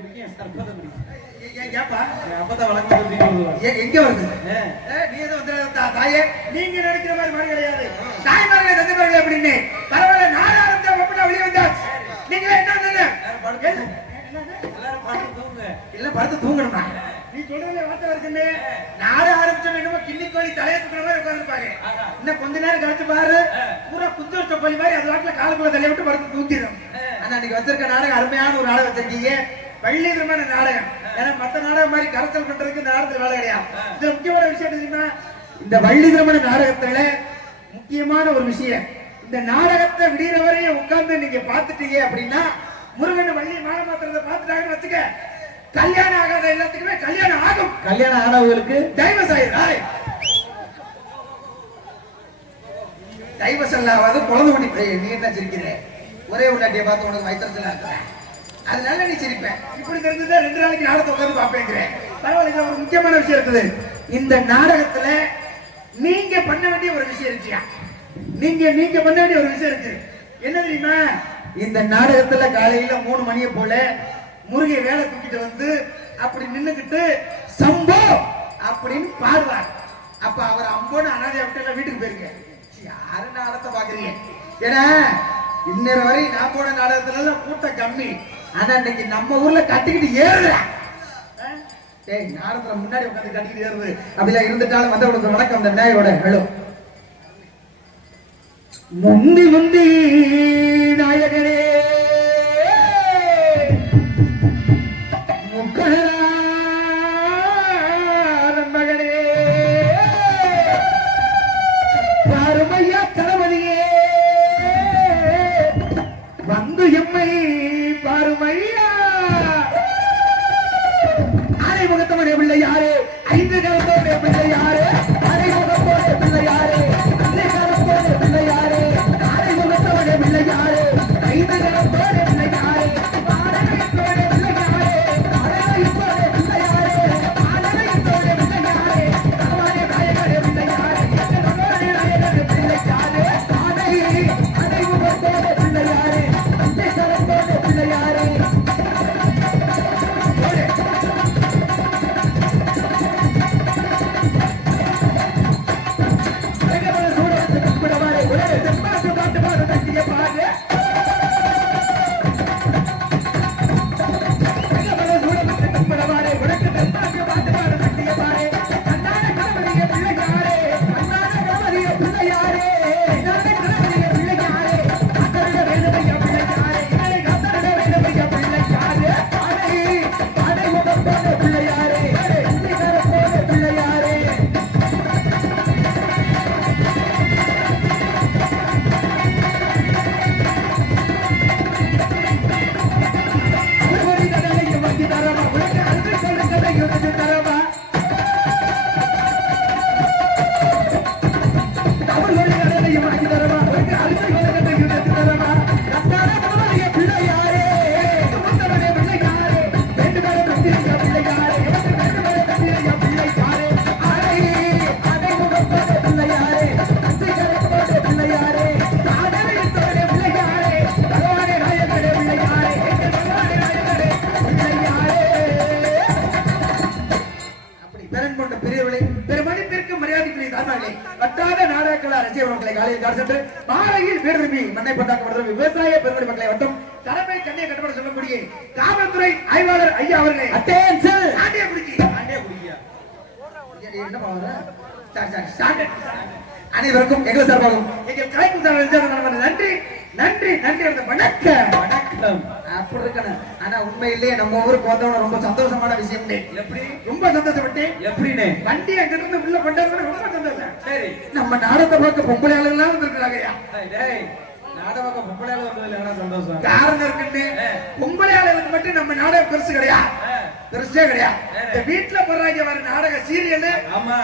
குடிக்கும் சர்பத்தை குடிக்கும். ஏப்பா அப்பதான் வழக்கம் எங்க வருது? நீ எதுவும் வந்து தாயே நீங்க நினைக்கிற மாதிரி மாதிரி கிடையாது. தாய்மார்களே தந்தைமார்களே அப்படின்னு பரவாயில்ல. நானும் ஆரம்பிச்சா அப்படின்னா வெளியே வந்தா நீங்களே என்ன எல்லாரும் படுத்து தூங்க. இல்ல படுத்து தூங்கணுமா? நீ சொல்றதுல வார்த்தை இருக்குன்னு நாடு ஆரம்பிச்சோம் என்னமோ கிண்ணி கோழி தலையை தூக்குற மாதிரி உட்காந்துருப்பாங்க. இன்னும் கொஞ்ச நேரம் கழிச்சு பாரு பூரா குஞ்சு வச்ச கோழி மாதிரி அது வாட்டில காலுக்குள்ள தலையை விட்டு படுத்து தூங்கிடும். ஆனா நீங்க வச்சிருக்க நாடகம் அருமையான ஒரு நாடகம் வச்சிருக்கீங்க. பள்ளிதரமான நாடகம். ஏன்னா மத்த நாடகம் மாதிரி கரைச்சல் பண்றதுக்கு இந்த நாடகத்துல வேலை கிடையாது. இது முக்கியமான விஷயம் தெரியுமா? இந்த வள்ளிதரமான நாடகத்துல முக்கியமான ஒரு விஷயம், இந்த நாடகத்தை விடிகிற வரையும் உட்கார்ந்து நீங்க பாத்துட்டீங்க அப்படின்னா முருகன் வள்ளி மாலை மாத்திரத்தை பாத்துட்டாங்கன்னு வச்சுக்க, கல்யாணம் ஆகாத எல்லாத்துக்குமே கல்யாணம் ஆகும். கல்யாணம் ஆனவங்களுக்கு டைவர்ஸ் ஆயிரும். டைவர்ஸ் அல்லாவது குழந்தை குட்டி. நீ என்ன சிரிக்கிற? ஒரே உள்ளாட்டியை பார்த்து உனக்கு வைத்திரத்துல இருக்கிற அதனால நீ சிரிப்பேன். இப்படி தெரிஞ்சதா 2 நாளைக்கு நாடகத்தை உட்காந்து பார்ப்பேங்கிறேன். பரவாயில்ல. ஒரு முக்கியமான விஷயம் இருக்குது இந்த நாடகத்துல. நீங்க பண்ண வேண்டிய ஒரு விஷயம் இருக்கியா? நீங்க பண்ண வேண்டிய ஒரு விஷயம் இருக்கு. என்ன தெரியுமா? இந்த நாடகத்துல காலையில 3 மணியை போல முருகை வேலை தூக்கிட்டு வந்து அப்படி நின்னுக்கிட்டு சம்போ அப்படின்னு பாடுவார். அப்ப அவர் அம்போன்னு அனாதை விட்டு வீட்டுக்கு போயிருக்க. யாரு நாடகத்தை பாக்குறீங்க? ஏன்னா இன்னொரு வரை நான் போன நாடகத்துல எல்லாம் கூட்டம் கம்மி. ஆனா இன்னைக்கு நம்ம ஊர்ல கட்டிக்கிட்டு ஏறுற நாடகத்துல முன்னாடி உட்காந்து கட்டிக்கிட்டு ஏறுது அப்படிலாம் இருந்துட்டாலும் வந்தவங்களுக்கு வணக்கம். அந்த நாயோட ஹலோ முந்தி முந்தி நாயகனே மகனே பாருமையா தளபதியே வந்து எம்மை பாருமையா அரைமுகத்தவனே பிள்ளை யாரு? 5 கலத்தோடைய பிள்ளை யாரு? அரைமுகத்தோடைய பிள்ளை யாரு? 2 கலத்தோடைய பிள்ளை யாரு? அரைமுகத்தவனே பிள்ளை யாரு? 5 கலத்தோடைய பிள்ளை யாரு? ஆடலைத்தோடைய பிள்ளை யாரு? அடலைத்தோடைய பிள்ளை யாரு? ஆடலைத்தோடைய பிள்ளை யாரு? அவாரே நாயகரே பிள்ளை யாரு? அவாரே நாயகரே பிள்ளை யாரு? அரைமுகத்தோடைய பிள்ளை யாரு? 2 கலத்தோடைய பிள்ளை யாரு? விவசாய பெருமடி மக்களை வட்டம் தலைமை கண்ணிய கட்டுப்பாடு சொல்லக்கூடிய காவல்துறை ஆய்வாளர் ஐயா அவர்களே அனைவருக்கும் எங்கள் சார்பாகும் எங்கள் கலைப்பு நன்றி நன்றி நன்றி. வணக்கம் வணக்கம். அப்படி இருக்கணும். ஆனா உண்மையிலேயே நம்ம ஊருக்கு வந்தவன ரொம்ப சந்தோஷமான விஷயம். எப்படி? ரொம்ப சந்தோஷப்பட்டு எப்படின்னு வண்டி அங்க இருந்து உள்ள கொண்டாந்து ரொம்ப சந்தோஷம். சரி, நம்ம நாடகத்தை பார்க்க பொம்பளை ஆளுங்களாம் வந்திருக்கிறாங்கய்யா. நாடகம் பொம்பளையாள வந்ததுல என்ன சந்தோஷம்? காரணம் இருக்குன்னு பொம்பளையாளர்களுக்கு மட்டும் நம்ம நாடகம் பெருசு கிடையாது. பெருசே கிடையாது. இந்த வீட்டுல போடுறாங்க வர நாடக சீரியல்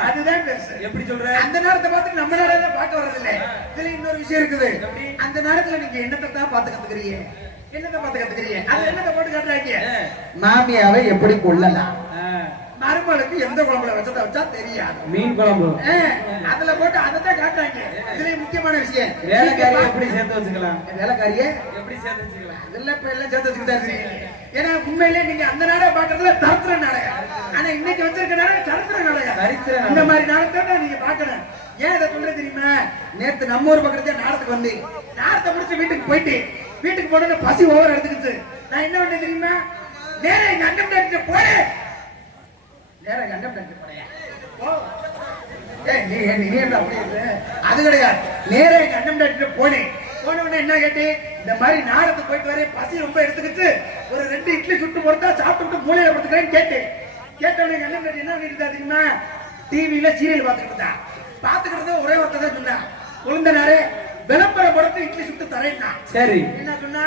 அதுதான் பெருசு. எப்படி சொல்ற? அந்த நேரத்தை பார்த்து நம்ம நாடகம் பார்க்க வர்றது இல்ல. இதுல இன்னொரு விஷயம் இருக்குது. அந்த நேரத்துல நீங்க என்னத்தை தான் பார்த்து கத்துக்கிறீங்க? என்னத்தை பார்த்து கத்துக்கிறீங்க? அது என்னத்தை போட்டு காட்டுறாங்க? மாமியாவை எப்படி கொள்ளலாம், மருமகளுக்கு எந்த குழம்புல வச்சா தெரியாது, மீன் குழம்பு அதுல போட்டு அதைத்தான் காட்டுறாங்க. இதுல முக்கியமான விஷயம் வேலைக்காரியை எப்படி சேர்த்து வச்சுக்கலாம், வேலைக்காரியை எப்படி சேர்த்து வச்சுக்கலாம், அதெல்லாம் இப்ப எல்லாம் சேர்த்து வச்சுக்கிட்டா ஏன்னா உண்மையிலே நீங்க அந்த நாடகம் பாக்குறதுல தரத்துல நாடகம், ஆனா இன்னைக்கு வச்சிருக்க நாடகம் சரித்திர நாடகம். இந்த மாதிரி நாடகத்தை தான் நீங்க பாக்கணும். ஏன் இதை சொல்றது தெரியுமா? நேத்து நம்ம ஊர் பக்கத்துல நாடகத்துக்கு வந்து நாடகத்தை முடிச்சு வீட்டுக்கு போயிட்டு வீட்டுக்கு போன பசி ஓவர் எடுத்துக்கிச்சு. நான் என்ன பண்ண தெரியுமா? நேரா எங்க அண்ணன் டாக்டர் போறே, நேரா எங்க அண்ணன் டாக்டர் போறியா? நீ என்ன அப்படி இருக்கு? அது கிடையாது, நேரா எங்க அண்ணன் டாக்டர் போனேன். போன உடனே என்ன கேட்டு, இந்த மாதிரி நாடகத்துக்கு போயிட்டு வரேன், பசி ரொம்ப எடுத்துக்கிட்டு ஒரு 2 இட்லி சுட்டு போட்டா சாப்பிட்டு மூலையில படுத்துக்கிறேன்னு கேட்டேன். கேட்டவனே எங்க அண்ணன் டாக்டர் என்ன பண்ணிட்டு தெரியுமா? டிவியில சீரியல் பார்த்துட்டு இருந்தா. பாத்துக்கிறது ஒரே ஒருத்தர் தான் சொன்னா, குழந்தைனாரே விளம்பர படத்தை இட்லி சுட்டு தரேன்னா. சரி, என்ன சொன்னா?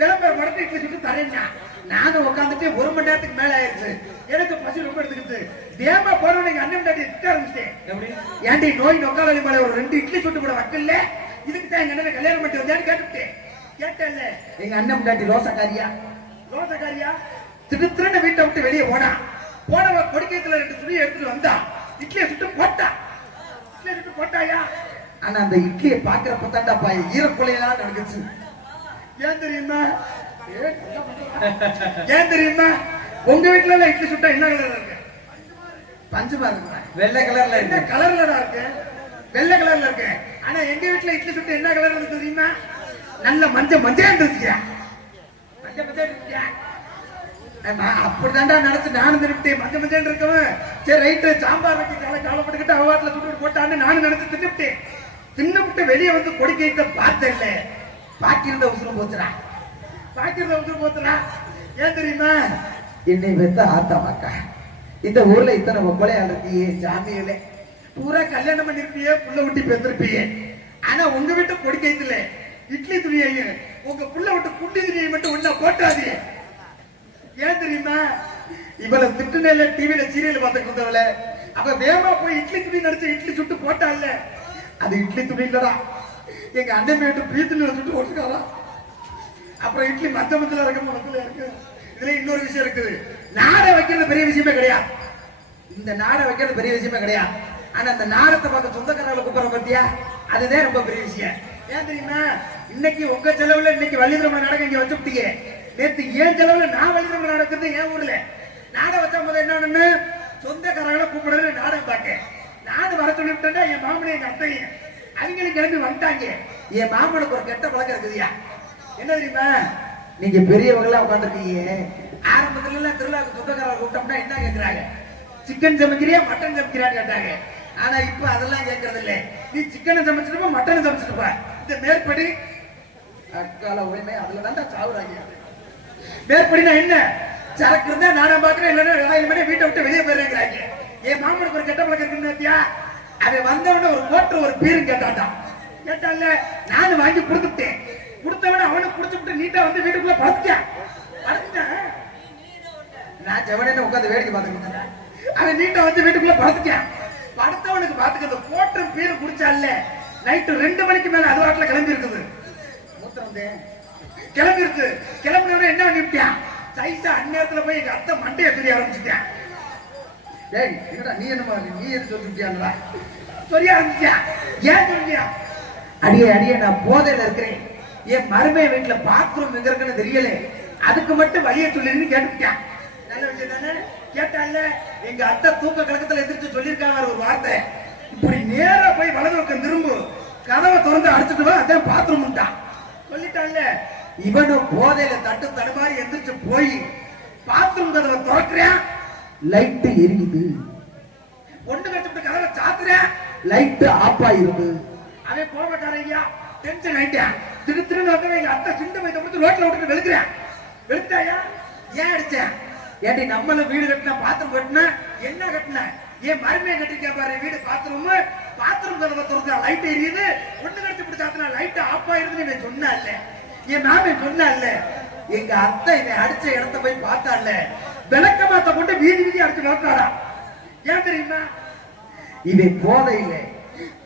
விளம்பர படத்தை இட்லி சுட்டு தரேன்னா. நானும் உட்காந்துட்டு 1 மணி நேரத்துக்கு மேல ஆயிடுச்சு. எனக்கு பசி ரொம்ப எடுத்துக்கிட்டு தேமா போனவங்க எங்க அண்ணன் டாடி திட்ட ஆரம்பிச்சிட்டேன். எப்படி ஏன்டி நோய் நொக்காலி மேல ஒரு 2 இட்லி சுட்டு போட வக்கல்ல, இதுக்கு தான் எங்க அண்ணன் கல்யாணம் பண்ணிட்டு வந்தான்னு கேட்டுட்டேன். கேட்டல எங்க அண்ணன் டாடி ரோசக்காரியா திருத்திரண்ட வீட்டை விட்டு வெளியே போனவ கொடிக்கையத்துல 2 துணியை எடுத்துட்டு வந்தா, இட்லியை சுட்டு போட்டாயா? ஆனா அந்த இட்லியை பாக்குறப்ப தாண்டாப்பா ஈரக்குலையெல்லாம் நடந்துச்சு. ஏன் தெரியுமா? உங்க வீட்டுல எல்லாம் இட்லி சுட்டா என்ன கலர்ல இருக்கு? பஞ்சமா இருக்கு. வெள்ளை கலர்ல என்ன கலர்ல இருக்கு? வெள்ளை கலர்ல இருக்கு. ஆனா எங்க வீட்டுல இட்லி சுட்டு என்ன கலர்ல இருக்கு தெரியுமா? நல்ல மஞ்சள் இருந்துச்சியா. அப்படிதான்டா நடத்து. நானும் திருப்பிட்டேன். மஞ்சள் இருக்கவன் சரி ரைட்டு சாம்பார் வச்சு காலப்பட்டுக்கிட்டு அவாட்டில் சுட்டு போட்டான்னு நானும் நினைச்சு தின்னுவிட்டேன். தின்னுவிட்டு வெளியே வந்து கொடிக்கைத்த பார்த்தேன்ல, பாக்கியிருந்த உசுரம் போச்சுடா. ஏன் தெரியுமா? என்னை வெத்த ஆத்தாமாக்கா இந்த ஊர்ல இத்தனை ஒப்பளை அடத்தியே ஜாமியில பூரா கல்யாணம் பண்ணிருப்பியே, புள்ள விட்டு பெற்றிருப்பியே. ஆனா உங்க வீட்டு கொடிக்கைத்துல இட்லி துணியையும் உங்க புள்ள விட்டு குண்டி துணியை மட்டும் ஒன்னா போட்டாதே. ஏன் தெரியுமா? இவளை திட்டுனேல டிவில சீரியல் பார்த்துட்டு இருந்தவள அவ வேகமா போய் இட்லி துணி நடிச்சு இட்லி சுட்டு போட்டால, அது இட்லி துணி இல்லடா, எங்க அண்ணன் வீட்டு பீத்துல சுட்டு போட்டுக்காரா. அப்புறம் இட்லி மஞ்சள் இருக்கு. இதுல இன்னொரு விஷயம் இருக்குது. நாடை வைக்கிறது பெரிய விஷயமே கிடையாது. இந்த நாடை வைக்கிறது பெரிய விஷயமே கிடையாது. ஆனா அந்த நாடத்தை பார்க்க சொந்தக்காரங்களை கூப்பிடுற பத்தியா, அதுதான் ரொம்ப பெரிய விஷயம். ஏன் தெரியுமா? இன்னைக்கு உங்க செலவுல இன்னைக்கு வள்ளிதிரம நாடகம் இங்க வச்சுட்டீங்க. நேற்று ஏன் செலவுல நான் வள்ளிதிரம நடக்குது என் ஊர்ல நாடகம் வச்சா போது என்னன்னு சொந்தக்காரங்களை கூப்பிடுறது நாடகம் பார்க்க. நானும் வர சொல்லிவிட்டேன். என் மாமனையும் எங்க அத்தையும் அவங்களும் கிளம்பி வந்துட்டாங்க. என் மாமனுக்கு ஒரு கெட்ட பழக்கம் இருக்குதுயா. என்ன தெரியுமா? நீங்க பெரியவங்களா உட்காந்துருக்கீங்க. ஆரம்பத்துல எல்லாம் திருவிழாவுக்கு சொந்தக்காரரை கூப்பிட்டோம்னா என்ன கேட்கிறாங்க? சிக்கன் சமைக்கிறியா மட்டன் சமைக்கிறான்னு கேட்டாங்க. ஆனா இப்ப அதெல்லாம் கேட்கறது இல்ல. நீ சிக்கனை சமைச்சிருப்பா மட்டனை சமைச்சிருப்பா. இந்த மேற்படி அக்கால உரிமை அதுலதான் சாவுறாங்க. மேற்படினா என்ன? சரக்கு இருந்தா நானா பாக்குறேன், இல்லன்னா 1000 மணி வீட்டை விட்டு வெளியே போயிருக்கிறாங்க. என் மாமனுக்கு ஒரு கெட்ட பழக்கம் இருக்குன்னு அவன் வந்தவன ஒரு கோட்டு ஒரு பீரும் கேட்டான். கேட்டால நானும் வாங்கி கொடுத்துட்டேன். கொடுத்தவன அவனுக்கு குடிச்சுட்டு நீட்டா வந்து வீட்டுக்குள்ள படுத்துட்டான். நான் செவனேன்னு உட்காந்து வேடிக்கை பார்த்துக்கிட்டேன். அவன் நீட்டா வந்து வீட்டுக்குள்ள படுத்துட்டான். படுத்தவனுக்கு பாத்துக்க கோட்டும் பீரும் குடிச்சால நைட்டு 2 மணிக்கு மேல அது வாட்டில கிளம்பி இருக்குது. மூத்திரம் கிளம்பி இருக்கு. கிளம்பினவன என்ன பண்ணிவிட்டான்? சைஸா அந்நேரத்துல போய் எங்க அத்தை மண்டைய சொல்லி ஆரம்பிச்சுட்டான். டேய் என்னடா நீ என்னமா நீ எது சொல்லிட்டியாங்களா சொல்லி ஆரம்பிச்சியா? ஏன் சொல்லியா? அடியே நான் போதையில இருக்கிறேன். என் மருமைய வீட்டுல பாத்ரூம் எங்க இருக்குன்னு தெரியல, அதுக்கு மட்டும் வழிய சொல்லிருந்து கேட்டுட்டான். நல்ல விஷயம் தானே? கேட்டால எங்க அத்தை தூக்க கலக்கத்துல எதிர்த்து சொல்லியிருக்காங்க ஒரு வார்த்தை. இப்படி நேரா போய் வலது பக்கம் திரும்பு, கதவை திறந்து அடிச்சுட்டு வா, அதான் பாத்ரூம் சொல்லிட்டான்ல. இவனும் போதையில தட்டு தடுமாறி எந்திரிச்சு போய் பாத்ரூம் கதவை திறக்கிறேன், லைட் எரியுது. ஒண்ணு கட்டுப்பட்டு கதவை சாத்துறேன், லைட் ஆஃப் ஆயிருது. அவன் கோபக்காரையா டென்ஷன் ஆயிட்டான். திருன்னு வந்து எங்க அத்தை சின்ன வயதை முடிச்சு ரோட்ல விட்டு வெளுக்கிறேன். வெளுத்தாயா? ஏன் அடிச்சேன்? ஏன்டி நம்மளும் வீடு கட்டின பாத்ரூம் கட்டின என்ன கட்டின? ஏன் மருமையை கட்டிருக்கா பாரு வீடு பாத்ரூம். பாத்ரூம் கதவை திறந்தா லைட் எரியுது, ஒண்ணு கடிச்சு பிடிச்சாத்தினா லைட் ஆஃப் ஆயிருதுன்னு இவன் சொன்னா இல்ல, என் மாமன் சொன்னா இல்ல. எங்க அத்தை இவன் அடிச்ச இடத்த போய் பார்த்தால, விளக்க மாத்த போட்டு வீதி அடிச்சு நோக்காடா. ஏன் தெரியுமா? இவன் போதையில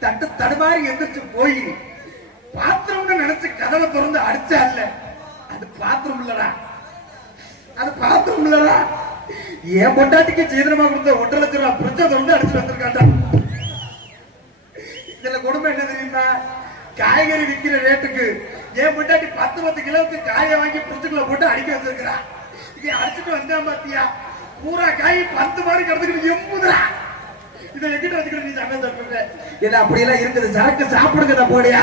தட்டு தடுமாறி எந்திரிச்சு போய் பாத்ரூம்னு நினைச்சு கதவை திறந்து அடிச்சா இல்ல, அது பாத்ரூம் இல்லடா, அது பாத்ரூம் இல்லடா. என் பொண்டாட்டிக்கு சீதனமா கொடுத்த 1.5 லட்சம் ரூபாய் பிரிட்ஜை திறந்து அடிச்சு வந்திருக்காண்டா. இதுல கொடுமை என்ன தெரியுமா? காய்கறி விற்கிற ரேட்டுக்கு என் முன்னாடி 10 கிலோவுக்கு காயை வாங்கி புரிச்சுக்குள்ள போட்டு அடிக்க வச்சிருக்கிறா. இங்க அடிச்சுட்டு வந்தேன் பாத்தியா, பூரா காய் 10 மாதிரி கிடந்துக்கிட்டு எம்புதுரா. இதை எங்கிட்ட வச்சுக்கிட்டு நீ சமையல் சொல்ற? இல்ல அப்படியெல்லாம் இருக்குது. சரக்கு சாப்பிடுங்க போடியா.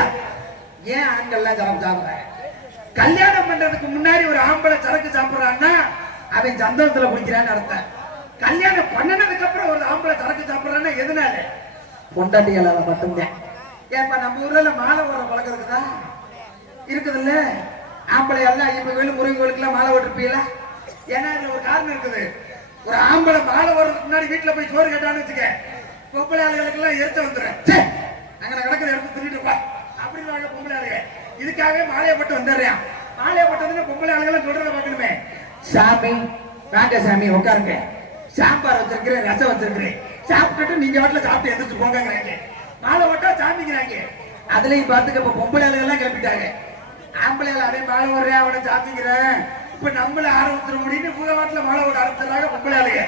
ஏன் ஆண்கள்லாம் சரக்கு சாப்பிடுற? கல்யாணம் பண்றதுக்கு முன்னாடி ஒரு ஆம்பளை சரக்கு சாப்பிடுறான்னா அவன் சந்தோஷத்துல குடிக்கிறான்னு அர்த்தம். கல்யாணம் பண்ணனதுக்கு அப்புறம் ஒரு ஆம்பளை சரக்கு சாப்பிடுறான்னா எதனால? பொண்டாட்டிகளால மட்டும்தான். ஏப்பா நம்ம ஊர்ல மாலை ஓடுற பழக்கம் இருக்குதா? இருக்குது இல்ல? ஆம்பளை எல்லாம் இப்ப வேணும் முருகங்களுக்கு எல்லாம் மாலை ஓட்டிருப்பீங்களா? ஏன்னா இதுல ஒரு காரணம் இருக்குது. ஒரு ஆம்பளை மாலை ஓடுறதுக்கு முன்னாடி வீட்டுல போய் சோறு கேட்டான்னு வச்சுக்க, பொம்பளை ஆளுகளுக்கு எல்லாம் எரிச்ச வந்துடுறேன். அங்க கிடக்குற எடுத்து தின்னுட்டு இருப்பா அப்படின்னு பொம்பளை ஆளுங்க. இதுக்காகவே மாலையை போட்டு வந்துடுறேன். மாலையை போட்டதுன்னு பொம்பளை ஆளுகள் சொல்றத பாக்கணுமே. சாமி வாங்க சாமி உட்காருங்க, சாம்பார் வச்சிருக்கிறேன், ரசம் வச்சிருக்கிறேன், சாப்பிட்டுட்டு நீங்க வாட்டில சாப்பிட்டு எந்திரிச்சு போங்கிறாங்க. மாலை ஓட்டா சாமிக்கிறாங்க. அதுலயும் பார்த்துக்க இப்ப பொம்பளை ஆளுகள்லாம் கிளப்பிட்டாங்க. ஆம்பளை அதே மாலை ஓடுறேன் அவனை சாப்பிக்கிறேன், இப்ப நம்மள ஆரம்பிச்சிட முடியும்னு பூர வாட்டில மாலை ஓட ஆரம்பிச்சிடறாங்க பொம்பளை ஆளுங்க.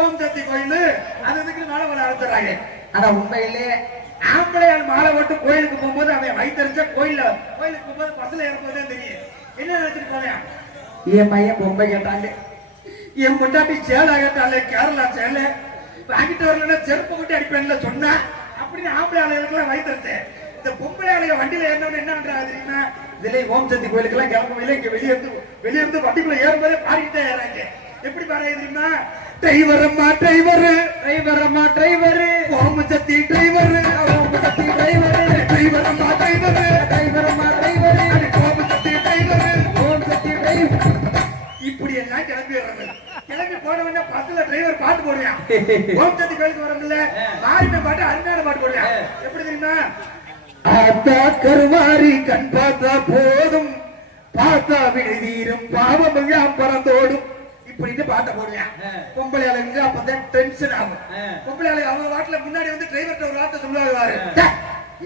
ஓம் சக்தி கோயில் அது இதுக்கு மாலை ஓட ஆரம்பிச்சிடறாங்க. ஆனா உண்மையிலே ஆம்பளை ஆள் மாலை ஓட்டு கோயிலுக்கு போகும்போது அவன் வயிற்றுச்ச கோயிலுக்கு போகும்போது பஸ்ல ஏறும்போதே தெரியும். என்ன நினைச்சிட்டு போவேன், என் பையன் பொம்பை கேட்டாங்க, என் பொண்டாட்டி சேலை கேட்டாலே கேரளா சேலை வாங்கிட்டு வரலன்னா செருப்பு கொண்டு அடிப்பேன்ல சொன்னா அப்படின்னு ஆம்பளை ஆளுகளுக்கு வயிற்றுச்சேன். இந்த பொம்பளை ஆளுக வண்டியில ஏறினவங்க என்ன பண்றாங்க தெரியுமா? இதுல ஓம் சக்தி கோயிலுக்கு எல்லாம் கிளம்பும்போது இங்க வெளியிருந்து வண்டிக்குள்ள ஏறும்போதே பாடிக்கிட்டே ஏறாங்க. எப்படி பாருங்க தெரியுமா? டிரைவரம்மா டிரைவரு, டிரைவரம்மா டிரைவரு, ஓம் சக்தி டிரைவரு, ஓம் சக்தி டிரைவரு, டிரைவரம்மா டிரைவரு, டிரைவரம்மா டிரைவரு, ஓம் சக்தி டிரைவரு, ஓம் சக்தி டிரைவரு. இப்படி எல்லாம் கிளம்பிடுறாங்க. கிளம்பி போனவன பஸ்ல டிரைவர் பாட்டு போடுவான். ஓம் சக்தி கோயிலுக்கு வரமில்ல மாறின பாட்டு அருமையான பாட்டு போடுவான். எப்படி தெரியுமா? ஆத்தா கருமாறி கண் பார்த்தா போதும், பார்த்தா விழுதீரும் பாவம் எல்லாம் பறந்தோடும் இப்படின்னு பாட்ட போடுவேன். பொம்பளை ஆளுங்க அப்பதான் டென்ஷன் ஆகும். பொம்பளை ஆளுங்க அவங்க வாட்டில முன்னாடி வந்து டிரைவர்ட்ட ஒரு வார்த்தை சொல்லுவாரு,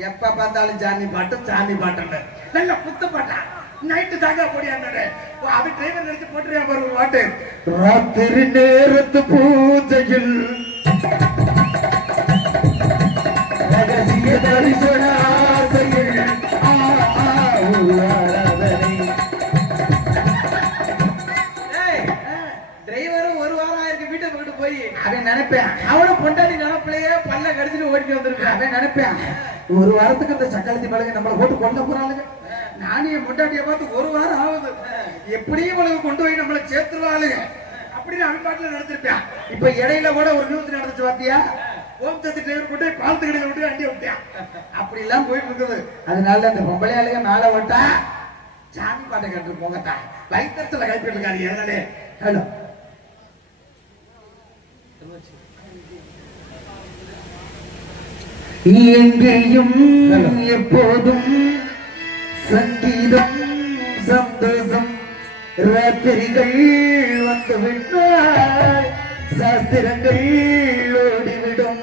எப்ப பார்த்தாலும் சாமி பாட்டும் சாமி பாட்டு நல்ல புத்த பாட்டா நைட்டு தாங்க போடியாண்டாரு. அது டிரைவர் நினைச்சு போட்டுருவா பாரு ஒரு பாட்டு. ராத்திரி நேரத்து பூஜையில் ரகசிய தரிசன ஆசையில் டிரைவரும் ஒரு வாரம் ஆயிருக்கு வீட்டை போட்டு போய் அவன் நினைப்பேன் அவனும் பொண்டாடி நினைப்பிலேயே பல்ல கடிச்சிட்டு ஓடிட்டு வந்திருக்கான். அவன் நினைப்பேன் ஒரு வாரத்துக்கு இந்த சக்காலத்தி பழக நம்மளை போட்டு கொண்ட போறாளுங்க. நானும் என் பொண்டாட்டியை பார்த்து ஒரு வாரம் ஆகுது, எப்படியும் உலக கொண்டு போய் நம்மளை சேர்த்துருவாளுங்க அப்படின்னு அவன் பாட்டுல நினைச்சிருப்பான். இப்ப இடையில கூட ஒரு நியூஸ் நடந்துச்சு பாத்தியா? ஓம் சக்தி டிரைவர் கொண்டு பாலத்து கடையில விட்டு வண்டி விட்டான். அப்படி எல்லாம் போயிட்டு இருக்குது. அதனால அந்த பொம்பளை ஆளுங்க மேல விட்டா சாமி பாட்டை கேட்டு போங்கட்டா வயிற்றுல கைப்பிட்டு இருக்காரு. என்னாலே ஹலோ எங்கேயும் எப்போதும் சங்கீதம் சந்தோஷம், ராத்திரிகள் வந்து விட்டால் சாஸ்திரங்கள் ஓடிவிடும்.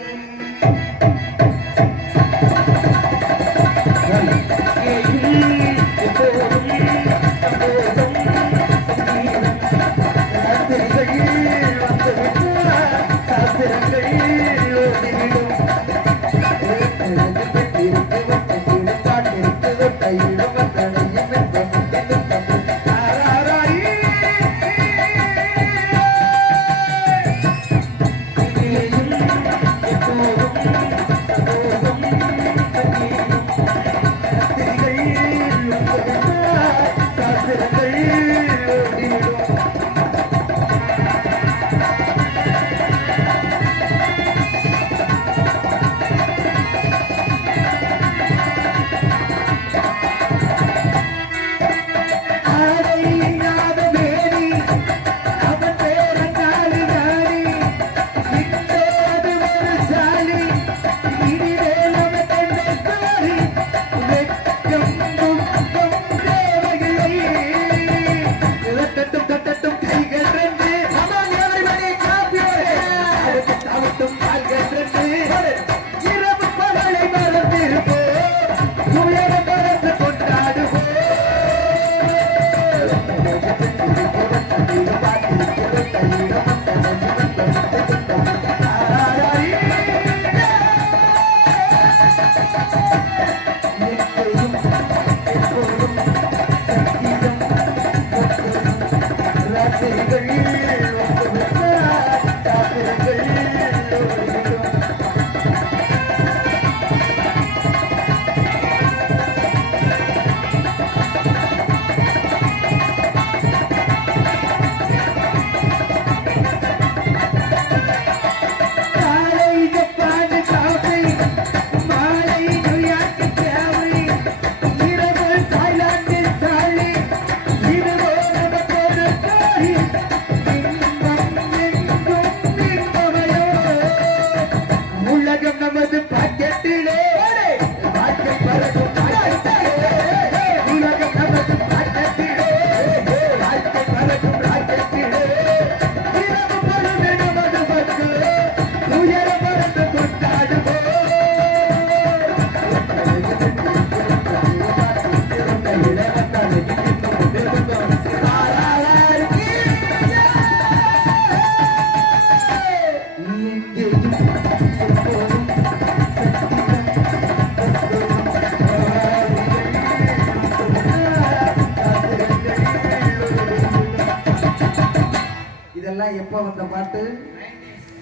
வந்த பாட்டு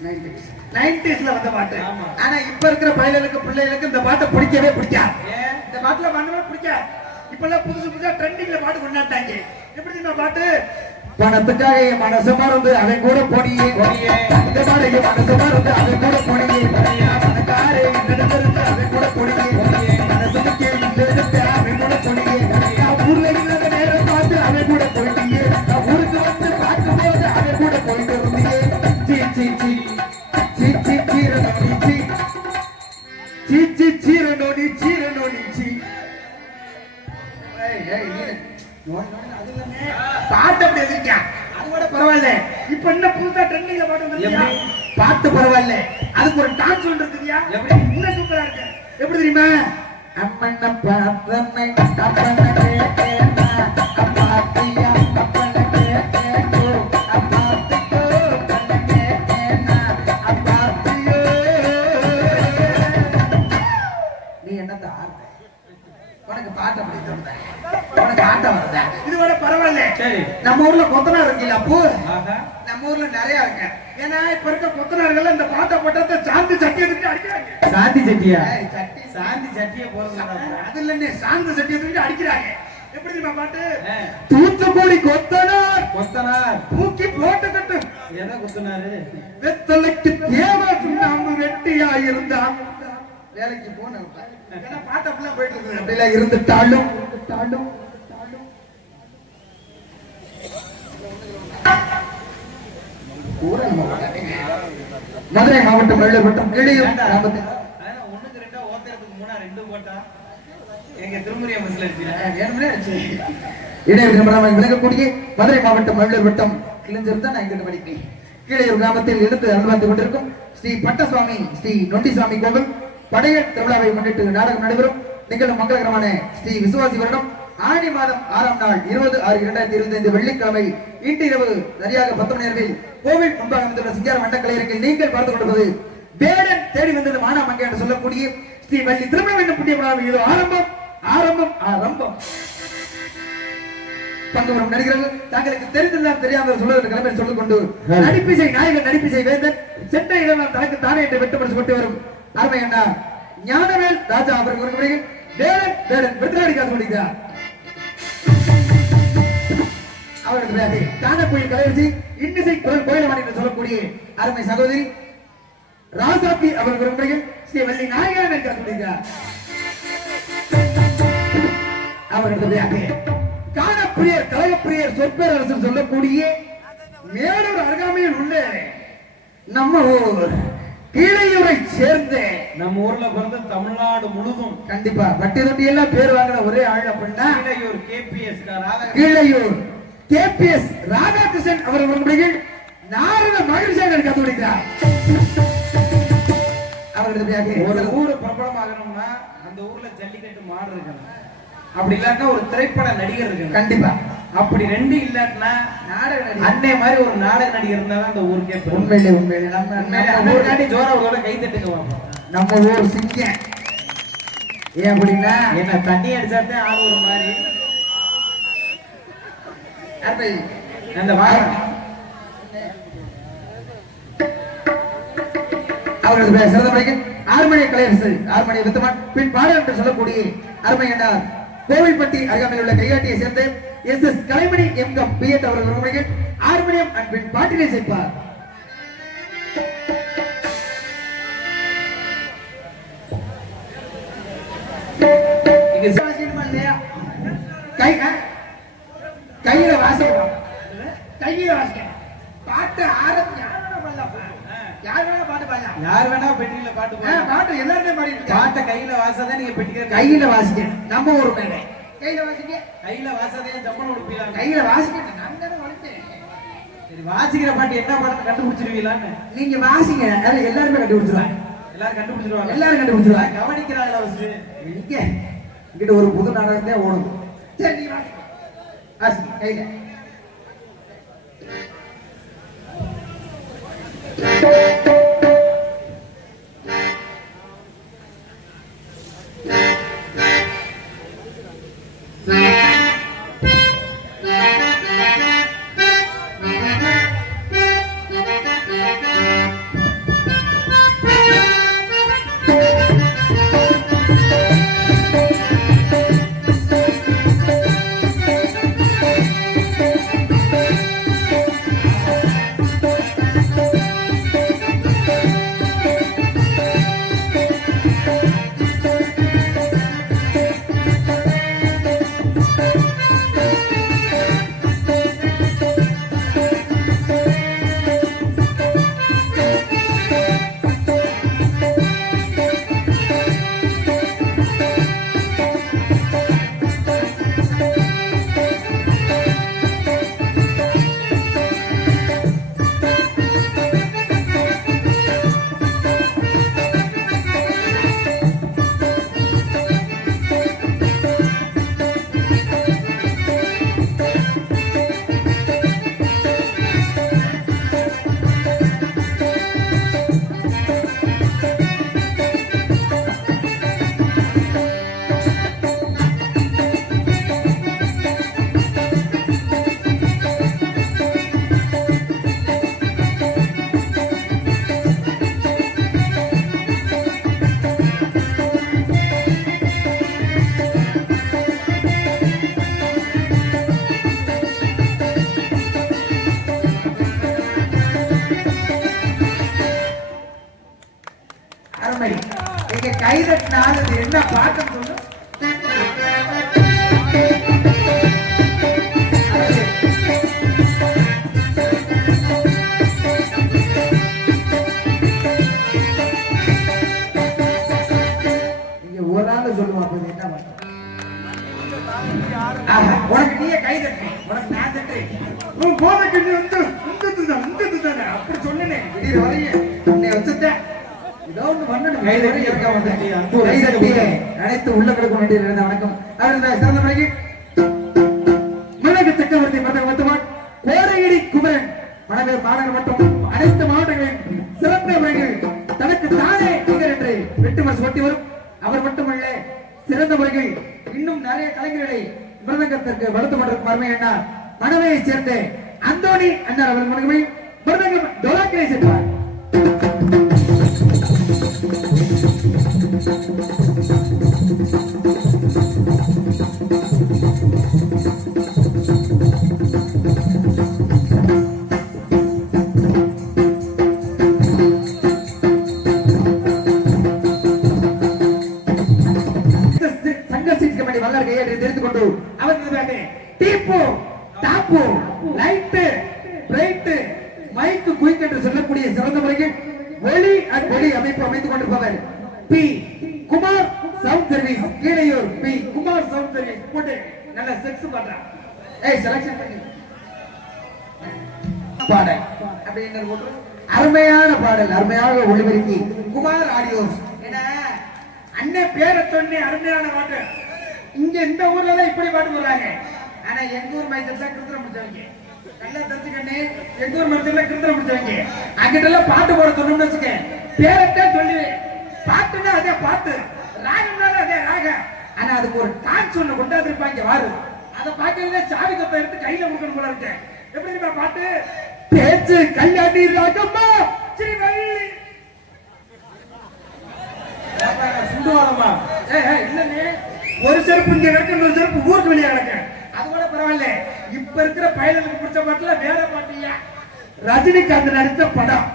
90s வந்த பாட்டு. ஆமா. ஆனா இப்ப இருக்கிற பையனுக்கு பிள்ளைகளுக்கு இந்த பாட்டை பிடிக்கவே பிடிக்காது. ஏன்? இந்த பாட்டுல பண்ணவே பிடிக்காது. இப்பெல்லாம் புதுசு புதுசா ட்ரெண்டிங்ல பாட்டு கொண்டாட்டாங்க. எப்படி தெரியுமா பாட்டு? பணத்துக்காக என் மனசு மறந்து அவன் கூட போனியே இந்த மாதிரி என் மனசு மறந்து அவன் கூட போனியே பணக்காரே நடந்திருந்து அவன் கூட போனியே மனசுக்கு கேட்டு அவன் கூட போனியே நான் ஊர்ல இல்லாத நேரம் பார்த்து அவன் கூட போயிட்டீங்க நான் ஊருக்கு வந்து பார்க்கும் போது அவன் கூட போயிட்டு இருந்தீங்க சீ சீ சீ சீ சீ சீரனோனி சீ சீ சீ சீரனோனி சீரனோனி சீ ஏய் ஏய் நீ பாட்டு அப்படி இருக்கா அது கூட பரவாயில்ல. இப்ப என்ன புதுசா ட்ரெண்டிங்ல பாட்டு வந்துருக்கியா பாட்டு பரவாயில்ல. அதுக்கு ஒரு டான்ஸ் ஒன்று இருக்குதியா எப்படி இன்னும் சூப்பரா இருக்கு. எப்படி தெரியுமா? அம்மண்ண பாத்தனை அப்பண்ண கேட்டேனா அப்பாத்தியா அப்பண்ண கேட்டேனோ அப்பாத்தியோ அப்பண்ண கேட்டேனா அப்பாத்தியோ. நீ என்னத்த ஆடுற? உனக்கு பாட்டு அப்படி தோணுதா? உனக்கு ஆட்டம் வருதா? இது கூட பரவாயில்ல. சரி. நம்ம ஊர்ல கொத்தனார் இருக்கீங்களா அப்போ? ஆஹா. நம்ம ஊர்ல நிறைய இருக்கு. ஏன்னா இப்ப இருக்க கொத்தனார்கள் இந்த பாட்டை போட்டா சாந்தி சட்டியை தூக்கி அடிக்கிறாங்க. சாந்தி சட்டியா? சட்டி சாந்தி சட்டியை போறது அது இல்ல சாந்தி சட்டியை தூக்கி அடிக்கிறாங்க. எப்படி தெரியுமா பாட்டு? தூத்துக்குடி கொத்தனார் கொத்தனார் தூக்கி போட்டு கட்டு எதை கொத்தனாரு? வெத்தலைக்கு தேவை சுண்ணாம்பு வெட்டியா இருந்தா வேலைக்கு போன பாட்டு அப்படிலாம் போயிட்டு இருக்கு. அப்படிலாம் இருந்துட்டாலும் மதுரை மாவட்டம் வெள்ளூர் வட்டம் இடையூர் கிராமத்தில் ஒண்ணுக்கு ரெண்டா ஓத்துறதுக்கு மூணா ரெண்டு போட்டா எங்க திருமுறைய மசில இடையூர் கிராமம் விளங்கக்கூடிய மதுரை மாவட்டம் வெள்ளூர் வட்டம் கிழிஞ்சிரு தான் நான் இங்கிருந்து படிக்கிறேன். இடையூர் கிராமத்தில் எடுத்து அனுபவித்துக் கொண்டிருக்கும் ஸ்ரீ பட்டசுவாமி ஸ்ரீ நொண்டிசாமி கோவில் படையல் திருவிழாவை முன்னிட்டு நாடகம் நடைபெறும் நிகழும் மங்களகரமான ஸ்ரீ விசுவாசி வருடம் ஆடி மாதம் 6ஆம் நாள் 20/6/2025 வெள்ளிக்கிழமை இன்று இரவு சரியாக 10 மணி அளவில் கோவில் முன்பாக வந்துள்ள சிங்கார மண்டக்கலையரங்கில் நீங்கள் பார்த்துக் கொண்டிருப்பது வேடன் தேடி வந்தது மானாமங்கை என்று சொல்லக்கூடிய ஸ்ரீ வள்ளி திரும்ப வேண்டும் புண்ணிய விழாவில் இது ஆரம்பம். பங்கு வரும் நடிகர்கள் தங்களுக்கு தெரிந்தெல்லாம் தெரியாத சொல்வதற்கு கிளம்பி சொல்லிக் கொண்டு நடிப்பிசை நாயகன் நடிப்பிசை வேந்தன் சென்னை இடலாம் தனக்கு தானே என்று வெட்டுப்படுத்தி கொண்டு வரும் அருமை அண்ணா ஞானவேல் ராஜா அவர்கள் வேடன் விருதுநாடி காசு முடிக்கிறார். அவர்களுக்கு காணக்கோயில் கலைவரிசி இன்னிசை குரல் கோயிலவாணி என்று சொல்லக்கூடிய அருமை சகோதரி ராசாப்பி அவர்கள் ஸ்ரீ வள்ளி நாயகன் என்று காசு முடிக்கிறார். அவர்களுக்கு காணப்பிரியர் கழகப்பிரியர் சொற்பேரரசு சொல்லக்கூடிய மேலூர் அருகாமையில் உள்ள நம்ம ஊர் கீழையூரை சேர்ந்த நம்ம ஊர்ல பிறந்த தமிழ்நாடு முழுதும் கண்டிப்பா வட்டி தொட்டி எல்லாம் பேர் வாங்கின ஒரே ஆள் அப்படின்னா கீழையூர் கேபிஎஸ் ராதாகிருஷ்ணன் அவர்களுடைய நாரத மகிழ்ச்சியாக கத்துக்கிறார். அவர்களுக்கு ஒரு ஊரு பிரபலம் ஆகணும்னா அந்த ஊர்ல ஜல்லிக்கட்டு மாடு இருக்கணும். அப்படி இல்லாட்டா ஒரு திரைப்பட நடிகர் இருக்கு கண்டிப்பா. அப்படி ரெண்டு இல்லாட்டினா நாடக நடிகர் அன்னை மாதிரி ஒரு நாடக நடிகர் இருந்தாலும் அந்த ஊருக்கே உண்மையிலே நம்ம ஊருக்காண்டி ஜோரா ஒரு கை தட்டுக்குவாங்க. நம்ம ஊர் சிங்கம் ஏன் அப்படின்னா என்ன தண்ணி அடிச்சாத்தே ஆள் ஒரு மாதிரி அந்த அவர்கள் சிறந்த முறைக்கு ஆறுமணிய கலையரசு ஆறுமணிய வித்தமான் பின் பாடல் என்று சொல்லக்கூடிய அருமை என்றார் கோவில்பட்டி அருகாமையில் உள்ள கைகாட்டியை சேர்ந்த SS கலைமணி எம்கம் பிஎட் அவர்கள் முறையில் ஆறுமணியம் அண்ட் பின் பாட்டினை சேர்ப்பார். கையில வாசிக்கணும் பாட்டு யார் வேணா பெட்டியில பாட்டு எல்லாருமே பாட்டை கையில வாசாதான் நீங்க பெட்டிக்கிற கையில வாசிக்க நம்ம ஒரு மேடை கையில வாசாதே ஜம்மன் உடுப்பீங்களா கையில வாசிக்க சரி வாசிக்கிற பாட்டு என்ன பாட்டு கண்டுபிடிச்சிருவீங்களான்னு நீங்க வாசிங்க எல்லாருமே கண்டுபிடிச்சிருவாங்க. எல்லாரும் கண்டுபிடிச்சிருவாங்க. எல்லாரும் கண்டுபிடிச்சிருவாங்க. கவனிக்கிறாங்களா இங்கிட்ட ஒரு புது நாடகத்தே ஓடும். சரி நீ வாசிக்க கையில நாள் இது என்ன பாட்டுன்னு சொல்லு. நீங்க ஒரு ஆள் சொல்லுவா அப்ப இது என்ன பாட்டு? ஆஹா, உனக்கு நீயே கை தட்டு, உனக்கு நான் தட்டு. உன் போதைக்கு நீ வந்து உங்கத்துதான் அப்படி சொன்னேனே. திடீர் வரையும் உன்னை வச்சுட்டேன். ஏதோ ஒண்ணு பண்ணணும். கை தட்டி இருக்க வந்து கை தட்டி அனைத்து உள்ளங்களுக்கும் வேண்டிய இருந்த வணக்கம். அவர் சிறந்த முறைக்கு மிளகு சக்கரவர்த்தி மருத்துவன் கோரையடி குமரன் மணவேர் மாநகர் மற்றும் அனைத்து மாவட்டங்களின் சிறந்த முறைகள் தனக்கு தானே நிகர் என்று வெட்டுமஸ் ஒட்டி வரும். அவர் மட்டுமல்ல, சிறந்த முறைகள் இன்னும் நிறைய கலைஞர்களை மிருதங்கத்திற்கு வளர்த்து கொண்டிருக்கும் அருமை அண்ணா மணவையை சேர்ந்த அந்தோணி அண்ணார் அவர்கள் மனமே மிருதங்கம் டோலாக்கிலே சேர்ப்பார். சொல்லக்கூடிய சிறந்த முறையில் ஒளி ஒளி அமைப்பு அமைத்துக் கொண்டிருப்பவர் P Kumar sound service Keezhaiyur. P Kumar sound service போட்டு நல்ல செக்ஸ் பண்றான். ஏய் செலக்ஷன் பண்ணி பாடல் அப்படின்னு போட்டு அருமையான பாடல் அருமையாக ஒளிபரப்பி குமார் ஆடியோஸ். என்ன அண்ணன் பேரை சொன்னே அருமையான பாட்டு. இங்க இந்த ஊர்ல தான் இப்படி பாட்டு போடுறாங்க. ஆனா எங்க ஊர் மைசூர்ல கிருத்திரம் முடிச்சவங்க நல்லா தெரிஞ்சுக்கண்ணே. எங்க ஊர் மைசூர்ல கிருத்திரம் முடிச்சவங்க அங்கிட்ட எல்லாம் பாட்டு போட சொன்னோம்னு வச்சுக்க பேரத்தான் சொல்லுவேன். பாட்டுன்னா அதே பாட்டு, ராகம்னாலும் அதே ராகம். ஆனா அதுக்கு ஒரு டான்ஸ் ஒண்ணு கொண்டாந்து இருப்பாங்க வாரு. அதை பார்க்கறதுல சாவி கப்பை எடுத்து கையில கொடுக்கணும் போல இருக்கேன். எப்படி இருக்கா பாட்டு? பேச்சு கல்யாணி ராகம்மா ஸ்ரீவள்ளி சுண்டுவாரம்மா. இல்லன்னு ஒரு செருப்பு இங்க கிடக்கு, ஒரு செருப்பு ஊருக்கு வெளியே கிடக்கு. அது கூட பரவாயில்ல. இப்ப இருக்கிற பயலுக்கு பிடிச்ச பாட்டுல வேற பாட்டியா ரஜினிகாந்த் நடித்த படம்.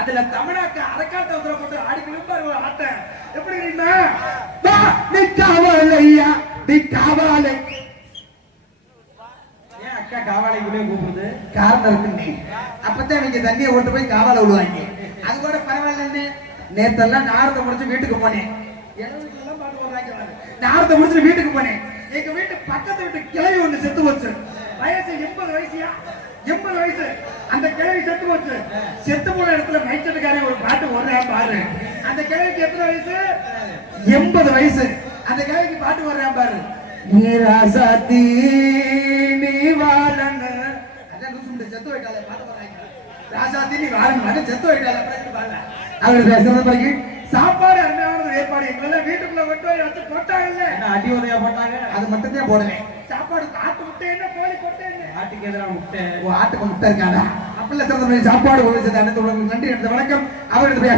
அதுல தமிழாக்க அரக்காட்ட உத்தர போட்டு ஆடி விழுப்பாரு ஒரு ஆட்ட. எப்படி நீ காவாலையா நீ காவாலை. ஏன் அக்கா காவாலைக்குள்ளே கூப்பிடுது? காரணம் இருக்குன்னு அப்பதான் நீங்க தண்ணியை ஓட்டு போய் காவாலை விடுவாங்க. அது கூட பரவாயில்லன்னு நேத்தெல்லாம் நாரத்தை முடிச்சு வீட்டுக்கு போனேன். பாட்டு போடுறாங்க. நாரத்தை முடிச்சு வீட்டுக்கு போனேன். எங்க வீட்டு பக்கத்து வீட்டு கிளவி ஒண்ணு செத்து போச்சு. வயசு 80 வயசுயா, 80 வயசு. அந்த கிளவி செத்து போச்சு. செத்து போன இடத்துல மைச்சட்டுக்காரன் ஒரு பாட்டு ஓடுறான் பாரு. அந்த கிளவிக்கு எத்தனை வயசு? 80 வயசு. அந்த கிளவிக்கு பாட்டு ஓடுறான் பாரு. நீ ராசாத்தி நீ வாழன்னு அதான் லூசு செத்து போயிட்டாலே பாட்டு போடுறாங்க. ராசாத்தி நீ வாழன்னு செத்து போயிட்டாலே பாடல. அவரு பேசுறது பிறகு சாப்பாடு அருமையான ஏற்பாடு. எங்களெல்லாம் வீட்டுக்குள்ள வெட்டு வச்சு போட்டாங்கல்ல, அடி உதவியா போட்டாங்க. அது மட்டும் தான் போடுவேன். சாப்பாடு ஆட்டு முட்டை என்ன கோழி கொட்டை என்ன? ஆட்டுக்கு எதிராக முட்டை. ஓ ஆட்டுக்கு முட்டை இருக்காடா? அப்படில சிறந்த சாப்பாடு உதவி செய்த அனைத்து உலகம் நன்றி எடுத்த வணக்கம். அவரது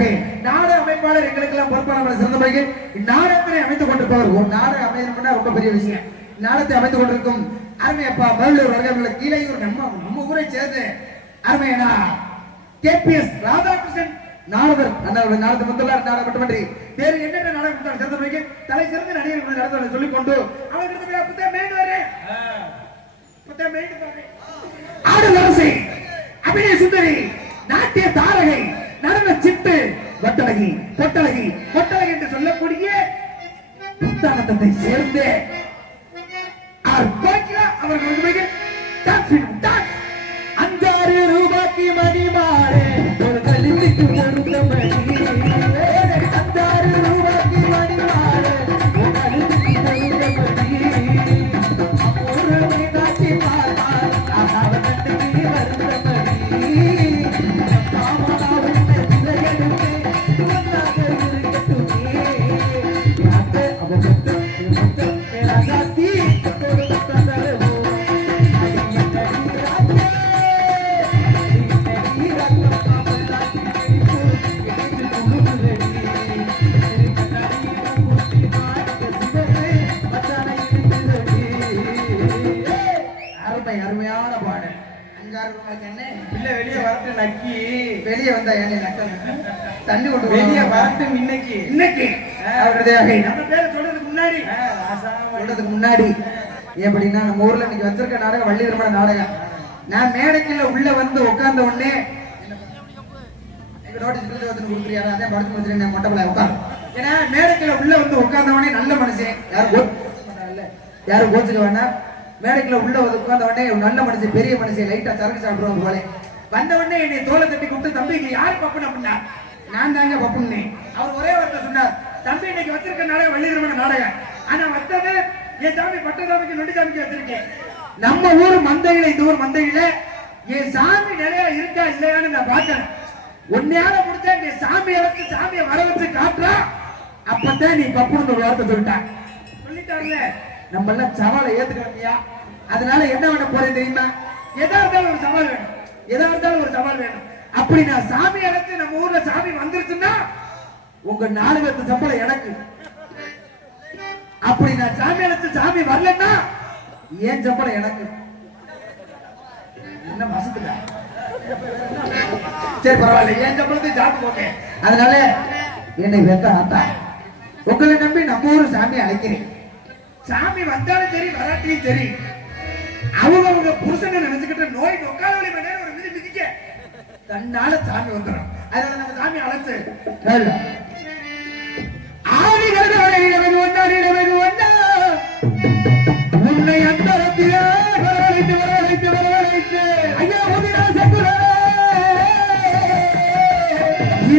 நாடக அமைப்பாளர் எங்களுக்கெல்லாம் பொறுப்பான சிறந்த முறைக்கு நாடகத்தை அமைத்துக் கொண்டிருப்பவர். ஒரு நாடகம் அமையணும்னா ரொம்ப பெரிய விஷயம். நாடகத்தை அமைத்துக் கொண்டிருக்கும் அருமையப்பா மருளூர் வருகிறவர்கள் கீழையூர் நம்ம ஊரை சேர்ந்து அருமையனா KPS ராதாகிருஷ்ணன் நாரதர் அண்ணாவுடைய நாரத முதல்வர் நாடகம் மட்டுமன்றி வேறு என்னென்ன நாடகம் சிறந்த முறைக்கு தலை சிறந்த நடிகர்கள் நடத்துவதை சொல்லிக் கொண்டு அவர்களுக்கு ஆடுவரசை அபிநய சுந்தரி நாட்டிய தாரகை நடன சிட்டு வட்டழகி பொட்டழகி பொட்டழகி என்று சொல்லக்கூடிய புத்தானத்தை சேர்ந்து அவர்கள் 5 ரூபாய்க்கு மணி மாறு ஒரு கலித்துக்கு பொருத்த மணி. 5 ரூபாய்க்கு மணி மாறு ஒரு கலித்துக்கு பொருத்த மணி. ஒரு மணி காட்சி பார்த்தால் அவர் கண்டுக்கு வருத்த மணி. காமனா உன்னை திரையெடுத்து ஒன்றாக இருக்கட்டுமே. அவன் ராசாத்தி ஒரு பிள்ளை வெளியே வரட்டு நக்கி வெளியே வந்தா ஏன் தண்ணி கொண்டு வெளியே வரட்டும் இன்னைக்கு இன்னைக்கு நம்ம பேரை சொல்றதுக்கு முன்னாடி சொல்றதுக்கு முன்னாடி எப்படின்னா நம்ம ஊர்ல இன்னைக்கு வச்சிருக்க நாடகம் வள்ளி திருமண நாடகம். நான் மேடைக்குள்ள உள்ள வந்து உட்கார்ந்த உடனே கொடுக்குறியாரா அதே படுத்து முடிச்சிருக்கேன் மொட்டை உட்கார். ஏன்னா மேடைக்குள்ள உள்ள வந்து உட்கார்ந்த உடனே நல்ல மனுஷன் யாரும் கோச்சுக்க வேணாம். மேடைக்குள்ள உள்ள வந்து உட்கார்ந்த உடனே நல்ல மனுஷன் பெரிய மனுஷன் லைட்டா சரக்கு சாப்பிடுவாங்க போல வந்த உடனே என்னை தோலை தட்டி கூப்பிட்டு தம்பி இங்க யாரு பப்புன்னு அப்படின்னா நான் தாங்க பப்புன்னு. அவர் ஒரே வார்த்தை சொன்னார், தம்பி இன்னைக்கு வச்சிருக்க நாடகம் வள்ளி திருமண நாடகம். ஆனா வந்தது என் சாமி பட்டசாமிக்கு நொண்டி சாமிக்கு வச்சிருக்கேன். நம்ம ஊர் மந்தையில இந்த ஊர் மந்தையில என் சாமி நிறைய இருக்கா இல்லையான்னு நான் பாக்கிறேன். உன்னையால முடிச்சா நீ சாமியை வச்சு சாமியை வர வச்சு காட்டுறா அப்பதான் நீ பப்புன்னு ஒரு வார்த்தை சொல்லிட்டாருல. நம்ம எல்லாம் சவாலை ஏத்துக்கலையா? அதனால என்ன பண்ண போறேன் தெரியுமா? எதா இருந்தாலும் ஒரு சவால் வேணும், எதா இருந்தாலும் ஒரு சவால் வேணும். அப்படி நான் சாமி அழைச்சு நம்ம ஊர்ல சாமி வந்துருச்சுன்னா உங்க 4 பேருக்கு சம்பளம் எனக்கு. அப்படி நான் சாமி அழைச்சு சாமி வரலன்னா ஏன் சம்பளம் எனக்கு. என்ன மசத்துக்கா? சரி பரவாயில்ல, ஏன் சம்பளத்தை சாப்பிட்டு போங்க. அதனால என்னை வெத்த ஆத்தா உங்களை நம்பி நம்ம ஊர் சாமி அழைக்கிறேன். சாமி வந்தாலும் சரி வராட்டியும் சரி அவங்க புருஷனை நினைச்சுக்கிட்ட நோய் நொக்காலி மணி ஒரு மிதி மிதிக்க தன்னால சாமி வந்துடும். அதனால நம்ம சாமி அழைச்சு உன்னை அந்த வரவழைத்து ஐயா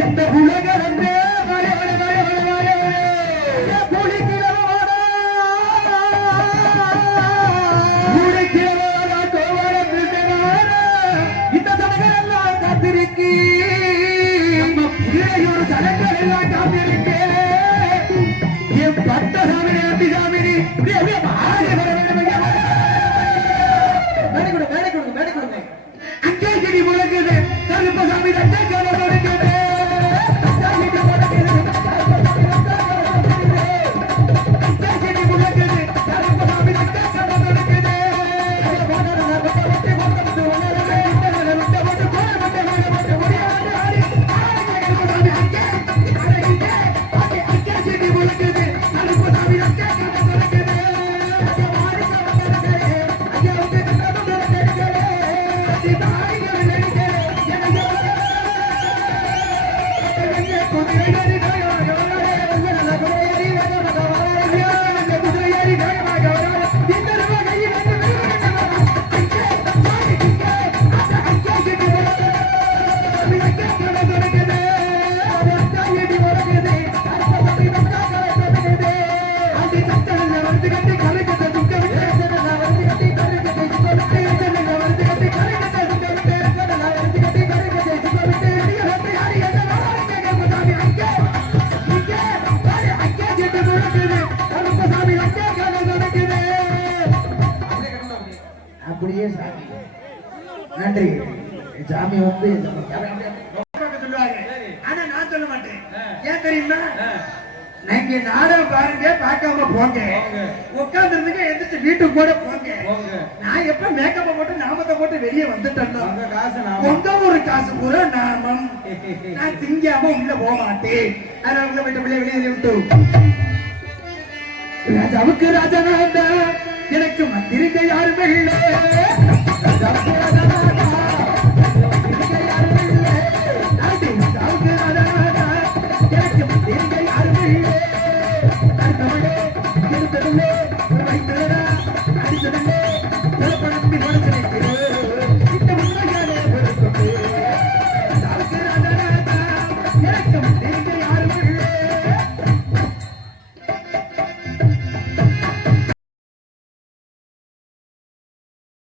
இந்த உலக வந்து இந்த சடங்கள் எல்லாம் காத்திருக்கி ஒரு சடங்கள் எல்லாம் காத்திருக்கே என் பட்ட சாமினி அம்பி சாமினி மேடை கொடுங்க அங்கே செடி முழங்குது கருப்ப சாமி தட்டை கொடுக்குது அப்படியே சாமி நன்றி சாமி வந்து சொல்லுவாங்க. ஆனா நான் சொல்ல மாட்டேன். ஏன் தெரியுமா? நீங்க நாடகம் பாருங்க, பார்க்காம போங்க. உட்கார்ந்து இருந்துங்க, எந்திரிச்சு வீட்டுக்கு கூட போங்க. நான் எப்ப மேக்கப்ப போட்டு நாமத்தை போட்டு வெளியே வந்துட்டேன். உங்க ஒரு காசு பூரா நாமம். நான் திங்காம உள்ள போக மாட்டேன். அதனால உள்ள போயிட்டு வெளியே விட்டு ராஜாவுக்கு ராஜா எனக்கு மந்திரிக்க யாருமே இல்லை.